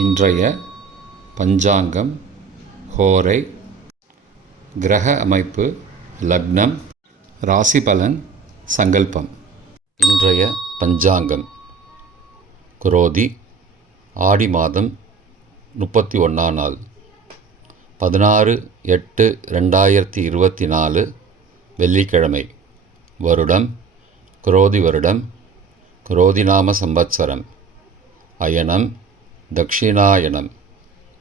இன்றைய பஞ்சாங்கம் ஹோரை கிரக அமைப்பு லக்னம் ராசி பலன் சங்கல்பம். இன்றைய பஞ்சாங்கம் குரோதி ஆடி மாதம் 31ஆம் நாள் 16/8/2024 வெள்ளிக்கிழமை. வருடம் குரோதி வருடம், குரோதிநாம சம்பத்சரம். அயனம் தக்ஷிணாயனம்.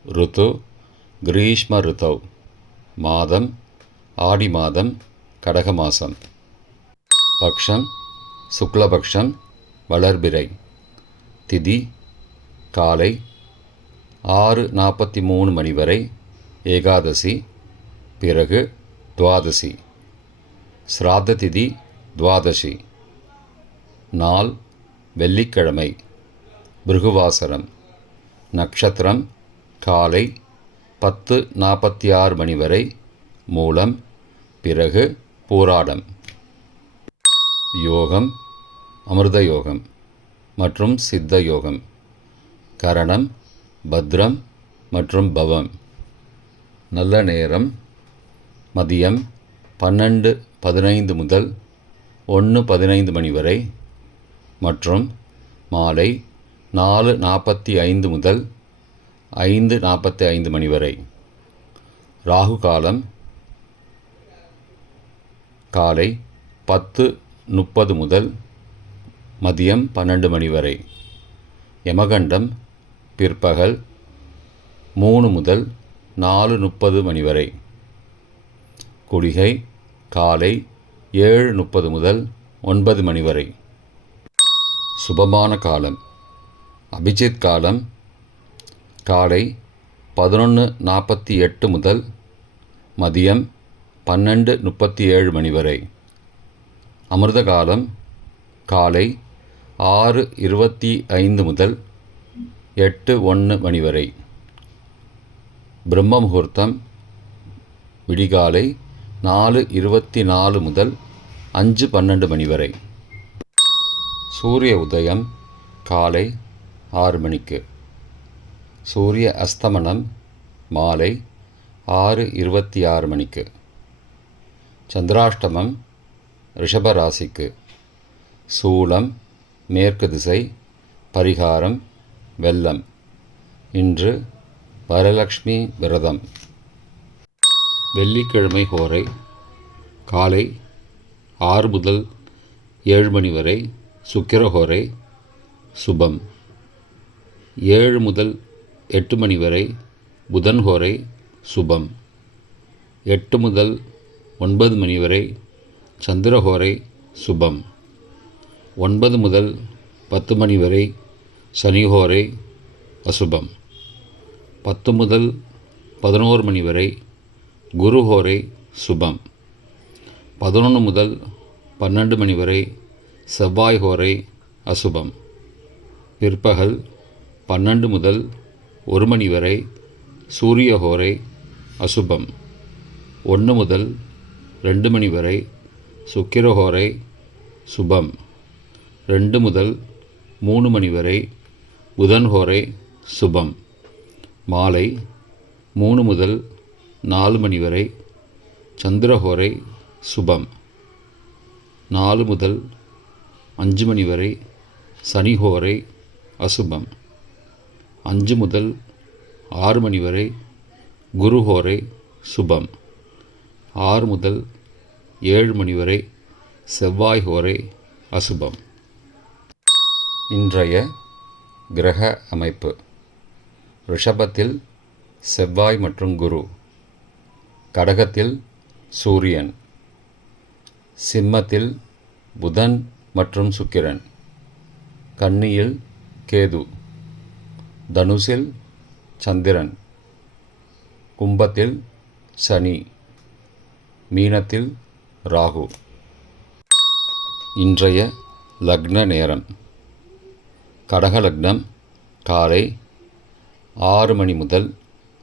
ருத்து கிரீஷ்ம ருத்தௌ. மாதம் ஆடி மாதம், கடக மாதம். பக்ஷம் சுக்லபக்ஷம், வளர்பிறை. திதி காலை 6:43 மணி வரை ஏகாதசி, பிறகு துவாதசி. ஸ்ராத்த திதி துவாதசி. நாள் வெள்ளிக்கிழமை, பிருகுவாசரம். நட்சத்திரம் காலை 10:46 மணி வரை மூலம், பிறகு பூராடம். யோகம் அமிர்த யோகம் மற்றும் சித்த யோகம். கரணம் பத்ரம் மற்றும் பவம். நல்ல நேரம் மதியம் 12:15 முதல் 1:15 மணி வரை மற்றும் மாலை 4:45 முதல் 5:45 மணி வரை. ராகு காலம் காலை 10:30 முதல் மதியம் 12 மணி வரை. யமகண்டம் பிற்பகல் 3 முதல் 4:30 மணி வரை. குளிகை காலை 7:30 முதல் 9 மணி வரை. சுபமான காலம் அபிஜித் காலம் காலை 11:48 முதல் மதியம் 12:37 மணி வரை. அமிர்த காலம் காலை 6:25 முதல் 8:01 மணி வரை. பிரம்ம முகூர்த்தம் விடிகாலை 4:24 முதல் 5:12 மணி வரை. சூரிய உதயம் காலை 6 மணிக்கு. சூரிய அஸ்தமனம் மாலை 6:26 மணிக்கு. சந்திராஷ்டமம் ரிஷபராசிக்கு. சூலம் மேற்கு திசை. பரிகாரம் வெல்லம். இன்று வரலக்ஷ்மி விரதம். வெள்ளிக்கிழமை ஹோரை காலை 6 முதல் 7 மணி வரை சுக்கிரஹோரை சுபம். 7 முதல் 8 மணி வரை புதன்ஹோரை சுபம். 8 முதல் 9 மணி வரை சந்திரஹோரை சுபம். 9 முதல் 10 மணி வரை சனிஹோரை அசுபம். 10 முதல் 11 மணி வரை குருஹோரை சுபம். 11 முதல் 12 மணி வரை செவ்வாய் ஹோரை அசுபம். பிற்பகல் 12 முதல் 1 மணி வரை சூரிய ஹோரை அசுபம். 1 முதல் 2 மணி வரை சுக்கிரஹோரை சுபம். 2 முதல் 3 மணி வரை புதன்ஹோரை சுபம். மாலை 3 முதல் 4 மணி வரை சந்திரஹோரை சுபம். 4 முதல் 5 மணி வரை சனிஹோரை அசுபம். 5 முதல் 6 மணி வரை குருஹோரை சுபம். 6 முதல் 7 மணி வரை செவ்வாய் ஹோரை அசுபம். இன்றைய கிரக அமைப்பு. ரிஷபத்தில் செவ்வாய் மற்றும் குரு. கடகத்தில் சூரியன். சிம்மத்தில் புதன் மற்றும் சுக்கிரன். கன்னியில் கேது. தனுசில் சந்திரன். கும்பத்தில் சனி. மீனத்தில் ராகு. இன்றைய லக்ன நேரம். கடக லக்னம் காலை 6 மணி முதல்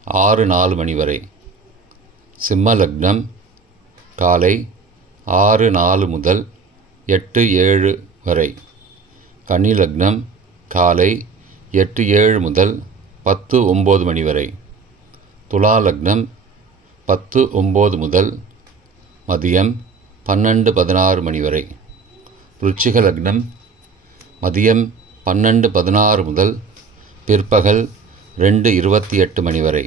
6:04 மணி வரை. சிம்ம லக்னம் காலை 6:04 முதல் 8:07 வரை. கன்னி லக்னம் காலை 8:07 முதல் 10:09 மணி வரை. துலா லக்னம் 10:09 முதல் மதியம் 12:16 மணி வரை. விருச்சிக லக்னம் மதியம் 12:16 முதல் பிற்பகல் 2:28 மணி வரை.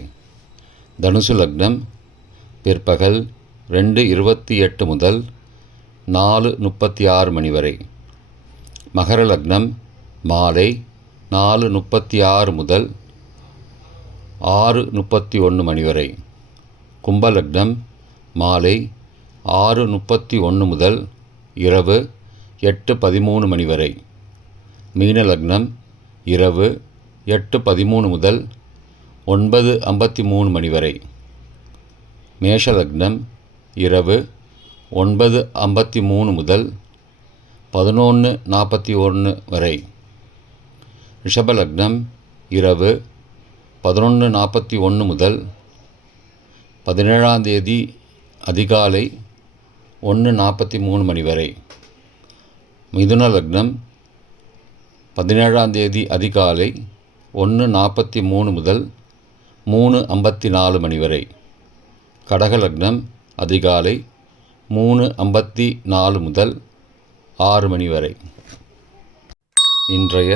தனுசு லக்னம் பிற்பகல் 2:28 முதல் 4:36 மணி வரை. மகர லக்னம் மாலை 4:36 முதல் 6:31 மணி வரை. கும்ப லக்னம் மாலை 6:31 முதல் இரவு 8:13 மணி வரை. மீன லக்னம் இரவு 8:13 முதல் 9:53 மணி வரை. மேஷ லக்னம் இரவு 9:53 முதல் 11:41 வரை. ரிஷப லக்னம் இரவு 11:41 முதல் 17ஆம் தேதி அதிகாலை 1:43 மணி வரை. மிதுன லக்னம் 17ஆம் தேதி அதிகாலை 1:43 முதல் 3:54 மணி வரை. கடக லக்னம் அதிகாலை 3:54 முதல் 6 மணி வரை. இன்றைய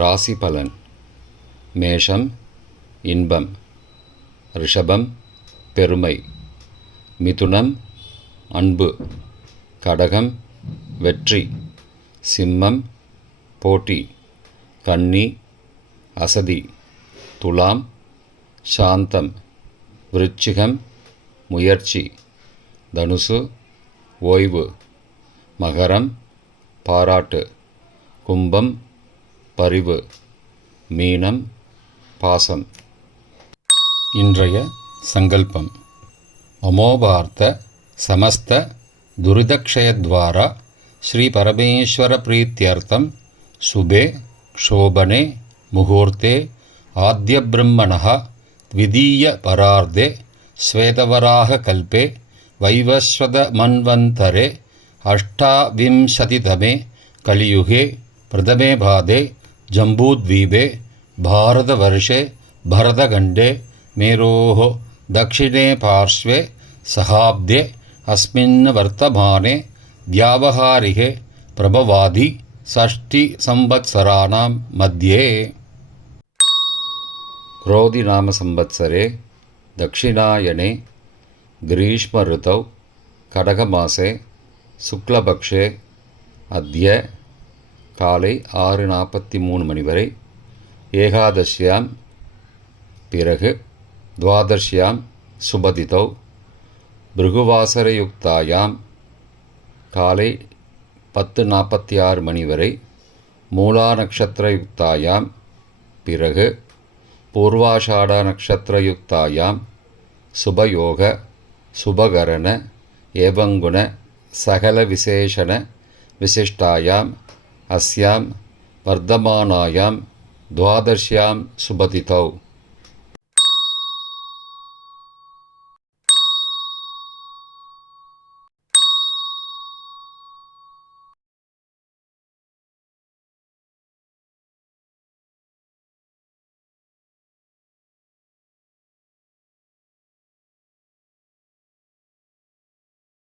ராசி பலன். மேஷம் இன்பம், ரிஷபம் பெருமை, மிதுனம் அன்பு, கடகம் வெற்றி, சிம்மம் போட்டி, கன்னி அசதி, துலாம் சாந்தம், விருச்சிகம் முயற்சி, தனுசு ஓய்வு, மகரம் பாராட்டு, கும்பம் பரிவு, மீனம் பாசம். இன்றைய சங்கல்பம். மமோபார்த்த சமஸ்த துரிதக்ஷயத்வாரா ஸ்ரீ பரமேஸ்வர பிரீத்யர்த்தம் சுபே க்ஷோபனே முகூர்த்தே ஆத்ய பிரம்மணः த்விதீய பரார்த்தே ஸ்வேதவராக கல்பே வைவஸ்வத மன்வந்தரே அஷ்டாவிம்சதிதமே கலியுகே பிரதமே பாதே ஜம்பூத்வீபே பாரதவர்ஷே பரதகண்டே மேரோः दक्षिणे पार्श्वे सहाब्दे अस्मिन् वर्तमाने व्यावहारिके प्रभवादि षष्टिसंवत्सराणां मध्ये. क्रोधिनामसंवत्सरे दक्षिणायने ग्रीष्मऋतौ கடகமாசே சுக்லபக்ஷே அத்ய காலை 6:43 மணி வரை. ஏகாதசியாம் பிறகு துவாதஷ்யாம் சுபதிதௌ பிருகுவாசரயுக்தாயாம் காலை 10:46 மணி வரை. மூலா நக்ஷத்திரயுக்தாயாம் பிறகு பூர்வாஷாட நக்ஷத்திரயுக்தாயாம் சுபயோக சுபகரண ஏவங்குண சகல விசேஷண விசிஷ்டாயாம் அஸ்யாம் வர்த்தமானாயாம் துவாதஷ்யாம் சுபதிதௌ